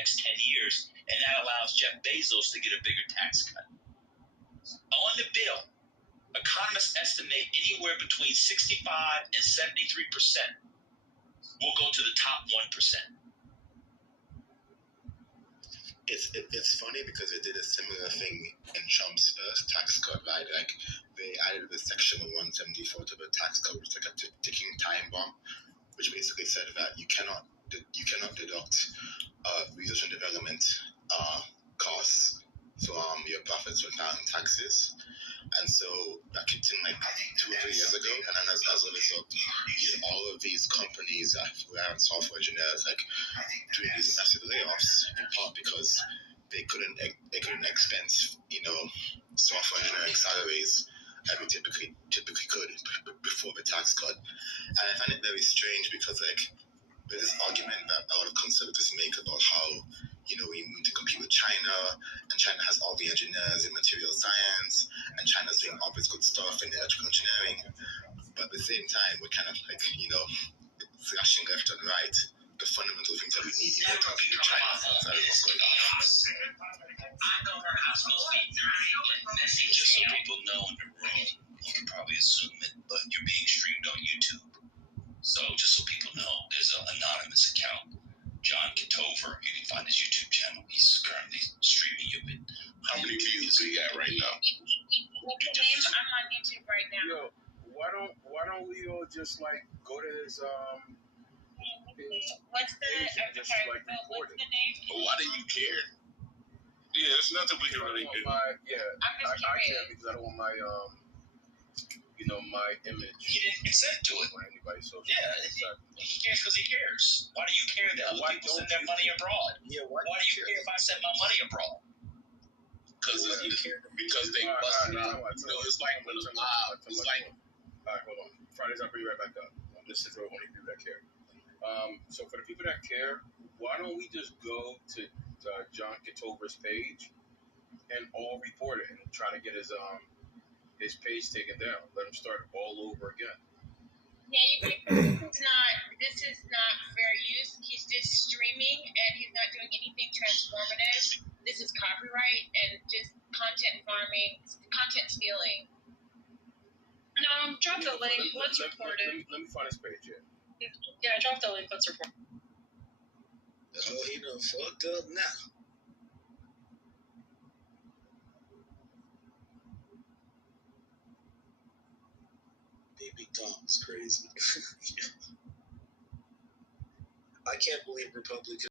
next 10 years, and that allows Jeff Bezos to get a bigger tax cut. On the bill, economists estimate anywhere between 65 and 73% will go to the top 1%. It's funny because they did a similar thing in Trump's first tax cut, right? Like they added the section 174 to the tax code, which is like a ticking time bomb, which basically said that you cannot deduct research and development costs from your profits when filing taxes. And so that kicked in like 2 or 3 years ago, and then as a result, all of these companies that were software engineers like doing these massive layoffs, in part because they couldn't expense software engineering salaries as we typically could before the tax cut. And I find it very strange because like there's this argument that a lot of conservatives make about how we need to compete with China, and China has all the engineers in material science, and China's doing all this good stuff in electrical engineering. But at the same time, we're kind of like, slashing left and right the fundamental things that we need in order to compete with China. So what's going on? Just so people know in the room, you can probably assume it, but you're being streamed on YouTube. So just so people know, there's an anonymous account, John Kitover. You can find his YouTube channel. He's currently streaming you. How many views do you got right now? What's the name? I'm on YouTube right now. Yo, why don't we all just like go to his What's the page and just like what's record it? the name? But why do you care? Yeah, there's nothing we can really do. I'm just I curious. can't because I don't want my my image. He didn't consent to it. On anybody's social Yeah, media. he cares because he cares. Why do you care that other people send their money abroad? Yeah, Why do you care if I send my money abroad? Because they busting out. It's like when it's live. It's like. All right, hold on. Fridays, I'll bring you right back up. This is for only people that care. So for the people that care, why don't we just go to John Kitover's page and all report it and try to get his page taken down. Let him start all over again. Yeah, this is not fair use. He's just streaming and he's not doing anything transformative. This is copyright and just content farming, content stealing. No, drop the link. Let's report it. Let me find his page here. Yeah, drop the link. Let's report. Oh, he done fucked up now. Baby Tom's crazy. I can't believe Republicans